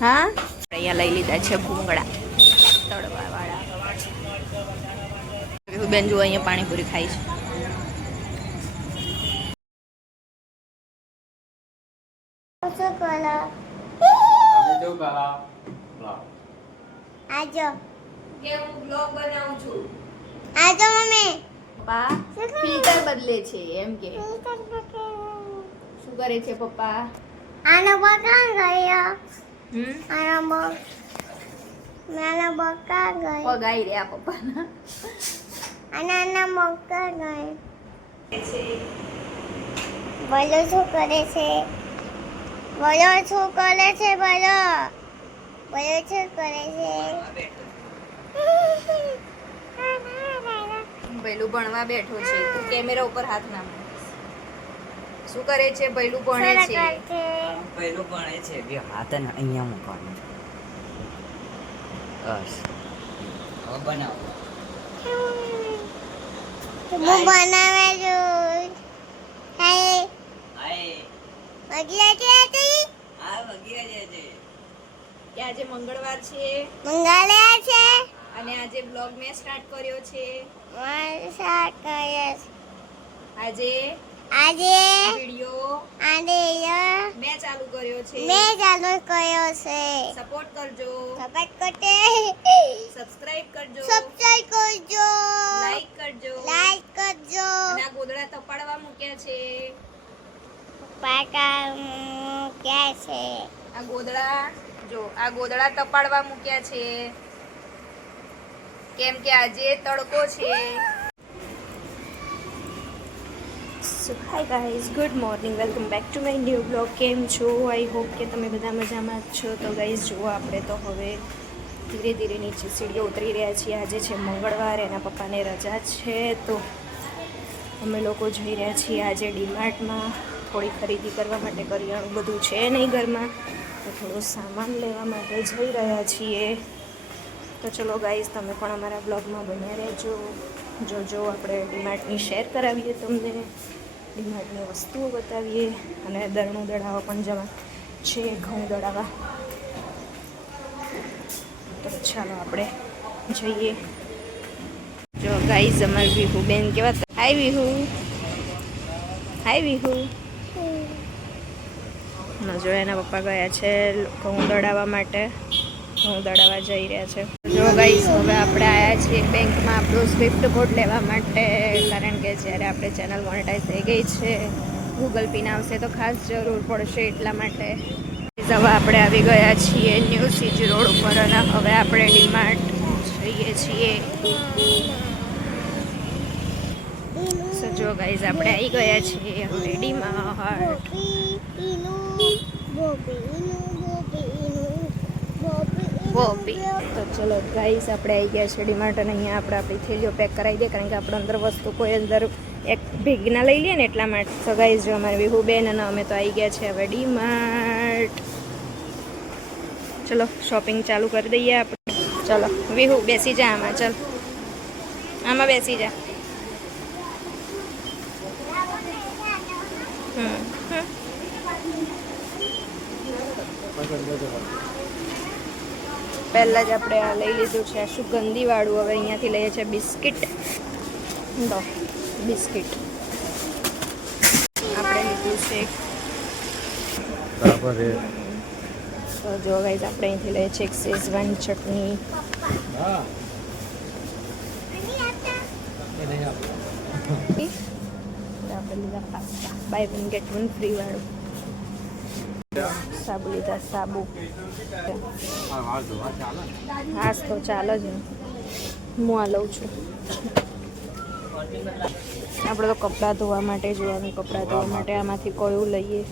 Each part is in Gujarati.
હા? અહીંયા લઈ લીધા છે ભૂંગળા તળવા વાળા બેન જુઓ અહીંયા પાણીપુરી ખાઈ છે. આજો હું બ્લોગ બનાવું છું આજો મમ્મી પપ્પા ફિલ્ટર બદલે છે એમ કે. શું કરે છે પપ્પા? આનો બકા ગયો આનો બક નાના બકા ગઈ પગાઈ રહ્યા પપ્પાના આના આના બકા ગઈ બોલો શું કરે છે બોલો શું કરે છે બોલો બોલો શું કરે છે પેલું ભણવા બેઠો છે કેમેરા ઉપર હાથ ના. શું કરે છે? પહેલું ભણે છે. પહેલું ભણે છે. બે હાથ ને અહીંયા મૂકવાનું. બસ. હવે બનાવો. હું બનાવે છું. હાય. હાય. વગી છે તી હા વગી જાય છે. કે આજે મંગળવાર છે. મંગળવાર છે? અને આજે બ્લોગ મેં સ્ટાર્ટ કર્યો છે. વર્ષા કરે આજે આજે વિડિયો આજે મે ચાલુ કર્યો છે. મે ચાલુ કર્યો છે. સપોર્ટ કરજો. સપોર્ટ કરતે સબસ્ક્રાઇબ કરજો. સબસ્ક્રાઇબ કરજો. લાઈક કરજો. લાઈક કરજો. ના ગોદડા તપાડવા મૂક્યા છે. પાકા મૂક્યા છે. આ ગોદડા જો આ ગોદડા તપાડવા મૂક્યા છે. કેમ કે આજે તડકો છે. So hi guys good morning welcome back to my new blog કેમ છો? આઈ હોપ કે તમે બધા મજામાં જ છો. તો ગાઈઝ જુઓ આપણે તો હવે ધીરે ધીરે નીચે સીડીઓ ઉતરી રહ્યા છીએ. આજે છે મંગળવાર, એના પપ્પાને રજા છે. તો અમે લોકો જઈ રહ્યા છીએ આજે ડીમાર્ટમાં. થોડી ખરીદી કરવા માટે કરિયાણું બધું છે નહીં ઘરમાં. તો થોડો સામાન લેવા માટે જઈ રહ્યા છીએ. તો ચલો ગાઈઝ તમે પણ અમારા બ્લોગમાં બન્યા રહેજો. જોજો આપણે ડીમાર્ટની શેર કરાવીએ તમને. ડીમાર્ટની વસ્તુઓ બતાવીએ અને દરણું દડાવવા પણ જવા છે, ઘઉં દળાવા તો ચાલો આપણે જઈએ. જો ગાઈઝ અમારી વિહુ બેન કેવા હાય વિહુ. હાય વિહુ. જો, એના પપ્પા ગયા છે ઘઉં દળાવા માટે. ઘઉં દડાવવા જઈ રહ્યા છે. જો ગાઈસ, હવે આપણે આવ્યા છીએ બેંકમાં આપણું સ્વિફ્ટ કોડ લેવા માટે, કારણ કે જ્યારે આપણે ચેનલ મોનેટાઈઝ થઈ ગઈ છે ગૂગલ પીન આવશે તો ખાસ જરૂર પડશે એટલા માટે. હવે આપણે આવી ગયા છીએ ન્યૂ સીજ રોડ ઉપર અને હવે આપણે ડીમાર્ટ જઈએ છીએ. જો ગાઈઝ આપણે આવી ગયા છીએ હવે ડીમાર્ટ બોબી તો ચલો ગાઈસ આપણે આવી ગયા છે ડીમાર્ટ અને અહીંયા આપણે આપણી થેલીઓ પેક કરાવી દઈએ કારણ કે આપણે અંદર વસ્તુ કોઈ અંદર એક ભેગના લઈ લઈએ ને એટલા માટે. તો ગાઈસ જો અમારે વિહુ બેન અને અમે તો આવી ગયા છે હવે ડીમાર્ટ ચલો શોપિંગ ચાલુ કરી દઈએ આપણે. ચલો, વિહુ, બેસી જા આમાં, ચલ. આમાં બેસી જા. હમ. પહેલાં જ આપણે આ લઈ લીધું છે આ સુગંધી હવે અહીંયાથી લઈએ છીએ બિસ્કિટ. લો બિસ્કિટ. આપણે લીધું છે. બરાબર તો જો ગાઈઝ આપણે અહીંથી લઈએ છીએ એક શેઝવાન ચટણી. આપણે લીધા pasta. Buy one get one free વાળું. સાબુ લીધા સાબુ. હાસ તો ચાલે જ ને હું આ લઉં છું. આપણે તો કપડાં ધોવા માટે જોવાનું કપડાં ધોવા માટે આમાંથી કયું લઈએ.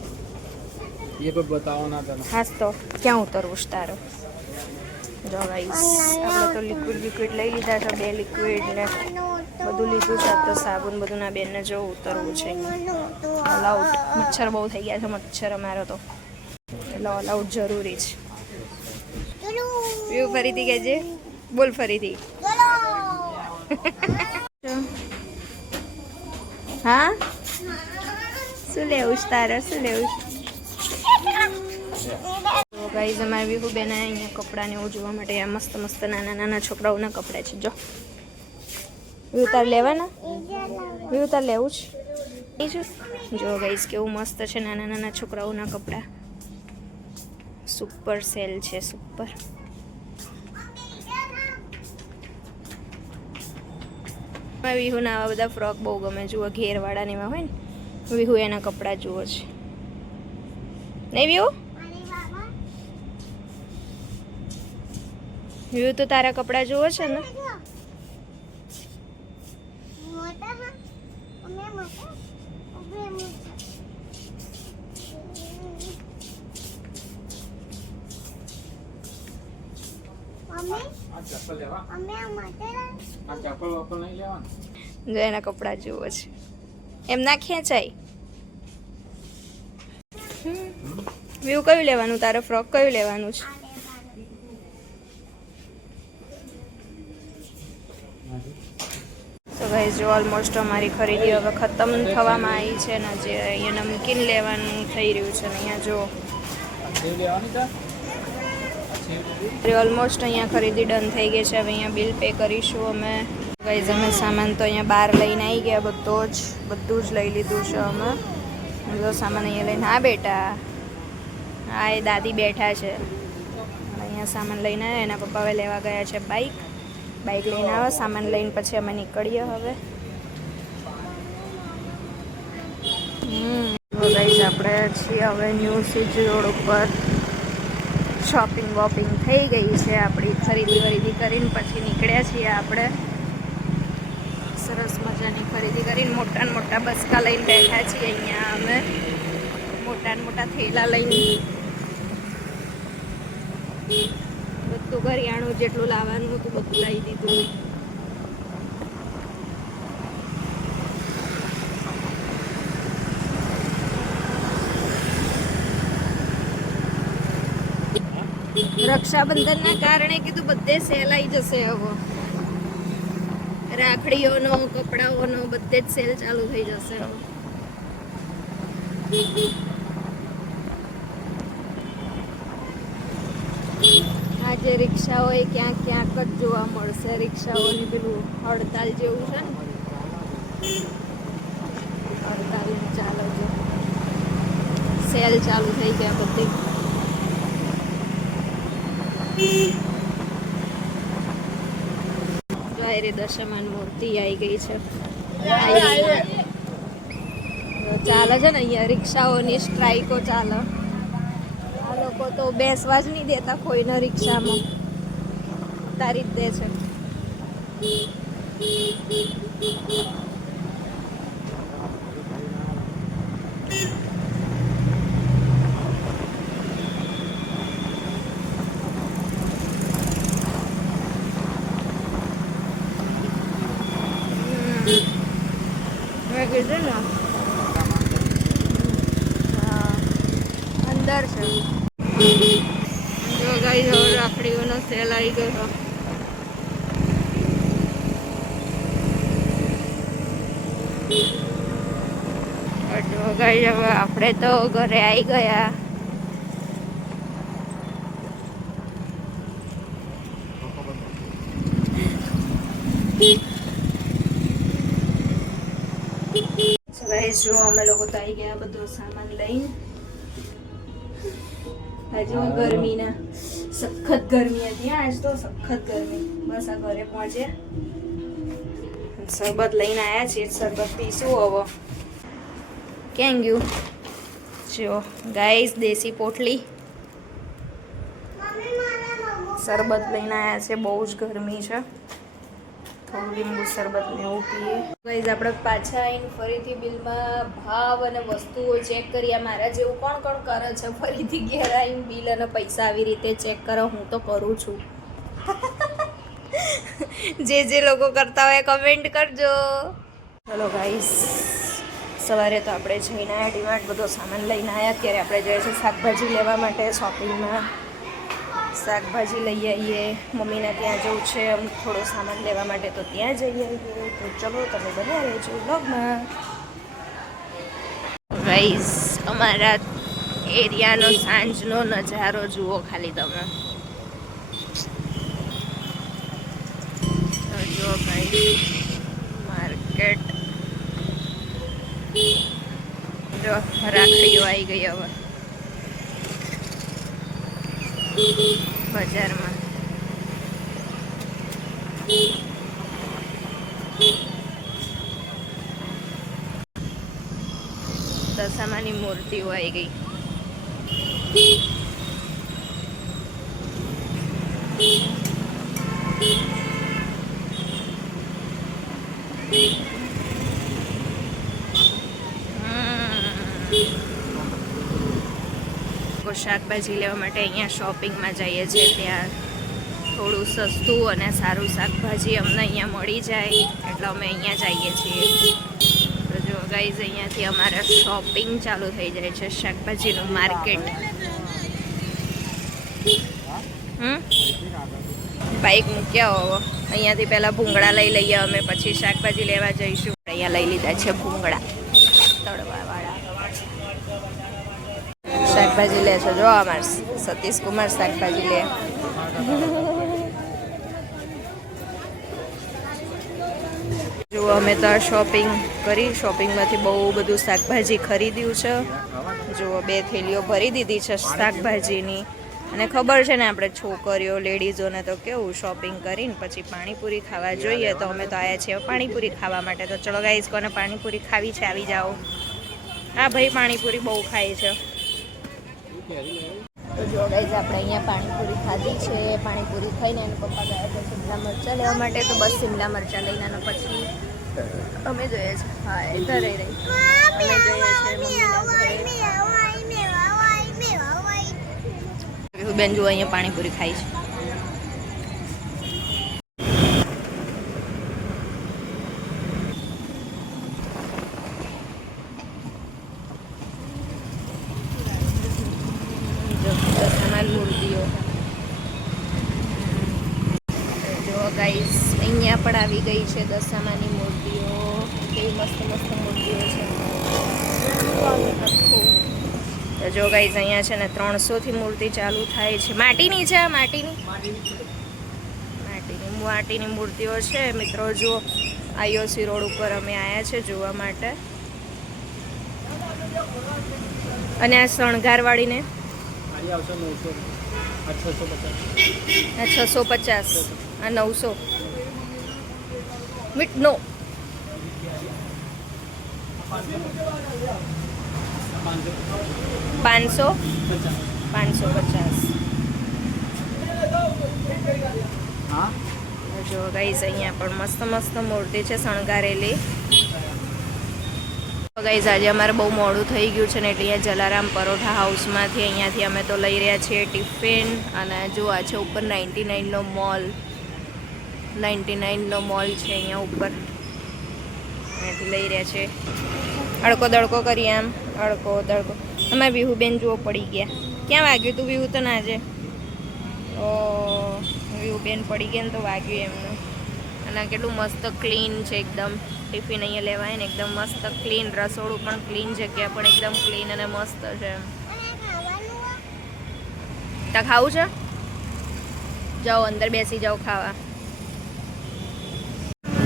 એ પણ બતાવો ના તને હાસ તો ક્યાં ઉતરવું છે તારો? જો ગાઈસ આપણે તો લિક્વિડ લિક્વિડ લઈ લીધા છે બે લિક્વિડ ને બધું લીધું છે તો સાબુન બધું ના બેનને જો ઉતરવું છે. ઓલ આઉટ મચ્છર બહુ થઈ ગયા છે મચ્છર અમારો તો. એટલે ઓલ આઉટ જરૂરી છે. વ્યૂ ફરીથી કહેજે. બોલ ફરીથી. હા? શું લેવું છે તારે? શું લેવું છે? ગાઈઝ અમારે વિહુ બેન અહીંયા કપડાને એવું જોવા માટે આ મસ્ત મસ્ત નાના નાના છોકરાઓના કપડાં છે. જો. વિહુ તાર લેવાના? વિહુ તાર લેવું છે? એ જો જો ગાઈઝ કેવું મસ્ત છે નાના નાના છોકરાઓના કપડા. સુપર સેલ છે, સુપર. વિહુના આવા બધા ફ્રોક બહુ ગમે. જુઓ ઘેરવાળાને એવા હોય ને, વિહુ એના કપડાં જુઓ છે. નહીં વિહુ? વિહુ તો તારા કપડાં જુઓ છે ને. મોટા મોટા. જો એના કપડા જુઓ છે. એમ ના ખેંચાય. વ્યૂ કયું લેવાનું? તારે ફ્રોક કયું લેવાનું છે? તો ગાઈઝ જો ઓલમોસ્ટ અમારી ખરીદી હવે ખતમ થવામાં આવી છે ને જે અહીંયા નમકીન લેવાનું થઈ રહ્યું છે ને અહીંયા જો. લેવી ઓલમોસ્ટ અહીંયા ખરીદી ડન થઈ ગઈ છે હવે અહીંયા બિલ પે કરીશું અમે. ગાઈઝ અમે સામાન તો અહીંયા બહાર લઈને આવી ગયા, બધો જ, બધું જ લઈ લીધું છે અમે. બધો સામાન અહીંયા લઈને, હા બેટા. હા, એ દાદી બેઠા છે. અહીંયા સામાન લઈને આવ્યા એના પપ્પા હવે લેવા ગયા છે બાઈક બાઈક લઈને આવે, સામાન લઈને પછી અમે નીકળીએ હવે. આપણે છીએ હવે ન્યૂ સિટી રોડ ઉપર. શોપિંગ વોપિંગ થઈ ગઈ છે. આપણી ખરીદી વરીદી કરીને પછી નીકળ્યા છીએ આપણે. સરસ મજાની ખરીદી કરીને મોટા મોટા બસકા લઈને બેઠા છીએ અહીંયા અમે. મોટા મોટા થેલા લઈને. બધું કરિયાણું જેટલું લાવવાનું હતું બધું લાવી દીધું. રક્ષાબંધનના કારણે કીધું બધે સેલ આવી જશે હવે. રાખડીઓનો, કપડાઓનો બધે જ સેલ ચાલુ થઈ જશે હવે. આજે રિક્ષાઓ એ ક્યાંક ક્યાંક જ જોવા મળશે. રિક્ષાઓની પેલું હડતાલ જેવું છે ને. હડતાલ ચાલે છે. સેલ ચાલુ થઈ ગયા બધી. જાહેરી દશમાન મૂર્તિ આવી ગઈ છે. ચાલે છે ને અહીંયા રિક્ષાઓની સ્ટ્રાઈકો ચાલે. આ લોકો તો બેસવા જ નહીં દેતા કોઈને રિક્ષામાં. તારી જ દે છે. મેં કીધું ને હા અંદર છે જો ગાઈ જો રાખડીઓનો સેલ આવી ગયો જો ગાઈ હવે આપણે તો ઘરે આવી ગયા. So guys, જો અમે લોકો તો આવી ગયા બધો સામાન લઈને. આજે હું ગરમીના સખત ગરમી હતી હા, આજ તો સખત ગરમી. બસ આ ઘરે પહોંચ્યા શરબત લઈને આવ્યા છીએ. શરબત પીશું હવે? ક્યાં ગયું? જો ગાઈસ, દેશી પોટલી. શરબત લઈને આવ્યા છે. બહુ જ ગરમી છે. થોડું લીંબુ શરબત ને એવું પીએ. ગાઈઝ આપણે પાછા આવીને ફરીથી બિલમાં ભાવ અને વસ્તુઓ ચેક કરીએ. મારા જેવું કોણ કોણ કરે છે? ફરીથી ઘેર આવીને બિલ અને પૈસા આવી રીતે ચેક કરો. હું તો કરું છું. જે જે લોકો કરતા હોય કમેન્ટ કરજો. ચલો ગાઈસ સવારે તો આપણે જઈને આવ્યા ડીમાર્ટ, બધો સામાન લઈને આવ્યા અત્યારે આપણે જઈએ છીએ શાકભાજી લેવા માટે શોપિંગમાં શાકભાજી લઈ આવીએ મમ્મીને ત્યાં જવું છે, અમુક થોડો સામાન લેવા માટે તો ત્યાં જઈ આવીએ તો ચલો, તમે બન્યા રહેજો બ્લોગમાં ગાઈસ અમારા એરિયાનો સાંજનો નજારો જુઓ ખાલી તમે. જો ભાઈ માર્કેટ જો રાખડીઓ આવી ગઈ હવે. બજારમાં. દશામાની મૂર્તિઓ આવી ગઈ. લોકો શાકભાજી લેવા માટે અહીંયા શોપિંગમાં જઈએ છીએ ત્યાં. થોડું સસ્તું અને સારું શાકભાજી અમને અહીંયા મળી જાય એટલે અમે અહીંયા જઈએ છીએ. તો જો ગાઈઝ અહીંયાથી અમારે શોપિંગ ચાલુ થઈ જાય છે શાકભાજીનું માર્કેટ બાઈક મૂક્યા હોવો. અહીંયાથી પહેલાં ભૂંગળા લઈ લઈએ અમે, પછી શાકભાજી લેવા જઈશું. અહીંયા લઈ લીધા છે ભૂંગળા તળવાવાળા શાકભાજી લે છે. જો અમાર સતીશ કુમાર શાકભાજી લે. જુઓ અમે તો શોપિંગ કરી શોપિંગમાંથી બહુ બધું શાકભાજી ખરીદ્યું છે. જુઓ બે થેલીઓ ભરી દીધી છે શાકભાજીની. અને ખબર છે ને આપણે છોકરીઓ, લેડીઝોને તો કેવું શોપિંગ કરીને પછી પાણીપુરી ખાવા જોઈએ તો અમે તો આવ્યા છીએ પાણીપુરી ખાવા માટે. તો ચલો ગાઈઝ કોને પાણીપુરી ખાવી છે, આવી જાઓ. હા ભાઈ, પાણીપુરી બહુ ખાય છે. તો જો ગાઈઝ આપણે અહીંયા પાણીપુરી ખાધી છે. પાણીપુરી ખાઈને એના પપ્પા ગયા શિમલા મરચાં લેવા માટે. તો બસ શિમલા મરચાં લઈને અને પછી અમે જોઈએ છે હા એ ઘરે રહી. અમે જોઈએ છે બેન જુઓ અહીંયા પાણીપુરી ખાઈ છે જો દશામાન મૂર્તિઓ જો ગાઈસ અહીંયા પણ આવી ગઈ છે દશામાની મૂર્તિઓ. કેવી મસ્ત મસ્ત મૂર્તિઓ છે. તો જો ગાઈસ અહીંયા છે ને ત્રણસોથી મૂર્તિ ચાલુ થાય છે. માટીની છે માટીની? માટીની માટીની મૂર્તિઓ છે. મિત્રો જો આઈઓસી રોડ ઉપર અમે આવ્યા છે જોવા માટે. અને આ શણગારવાળીને? છસો પચાસ. આ નવસો. મીટ નો પાંચસો? પચાસ પાંચસો. જો ગાઈઝ અહીંયા પણ મસ્ત મસ્ત મૂર્તિ છે શણગારેલી. ગાઈઝ આજે અમારે બહુ મોડું થઈ ગયું છે ને એટલે અહીંયા જલારામ પરોઠા હાઉસમાંથી અહીંયાથી અમે તો લઈ રહ્યા છીએ ટિફિન અને જો આ છે ઉપર નાઇન્ટી નાઇનનો મોલ. નાઇન્ટી નાઇનનો મોલ છે અહીંયા ઉપર. અહીંયાથી લઈ રહ્યા છે. અડકો દડકો કરી આમ, અડકો દડકો. અમે વિહુબેન જુઓ પડી ગયા. ક્યાં વાગ્યું તું વિહુ તો ના છે ઓ, વિહુબેન પડી ગયા ને તો વાગ્યું એમનું. અને કેટલું મસ્ત ક્લીન છે એકદમ. ટિફિન અહીંયા લેવાય ને એકદમ મસ્ત ક્લીન રસોડું પણ ક્લીન જગ્યા પણ એકદમ ક્લીન અને મસ્ત છે તા ખાવું છે? જાઓ, અંદર બેસી જાઓ ખાવા.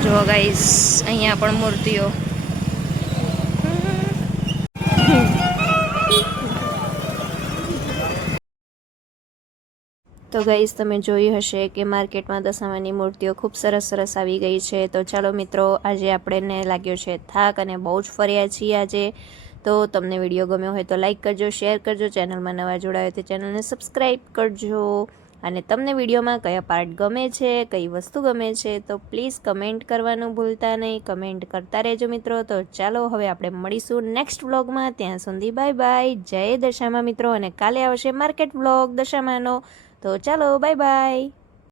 જો ગાઈસ અહીંયા પણ મૂર્તિઓ. તો ગાઈઝ તમે જોઈ હશે કે માર્કેટમાં દશામાની મૂર્તિઓ ખૂબ સરસ સરસ આવી ગઈ છે. તો ચાલો મિત્રો, આજે આપણને લાગ્યો છે થાક અને બહુ જ ફર્યા છીએ આજે. તો તમને વીડિયો ગમ્યો હોય તો લાઈક કરજો શેર કરજો ચેનલમાં નવા જોડાયો તો ચેનલને સબસ્ક્રાઈબ કરજો. અને તમને વિડીયોમાં કયા પાર્ટ ગમે છે, કઈ વસ્તુ ગમે છે, તો પ્લીઝ કમેન્ટ કરવાનું ભૂલતા નહીં. કમેન્ટ કરતા રહેજો મિત્રો. તો ચાલો હવે આપણે મળીશું નેક્સ્ટ વ્લોગમાં ત્યાં સુધી બાય બાય જય દશામાં મિત્રો. અને કાલે આવશે માર્કેટ વ્લોગ દશામાનો. તો ચાલો બાય બાય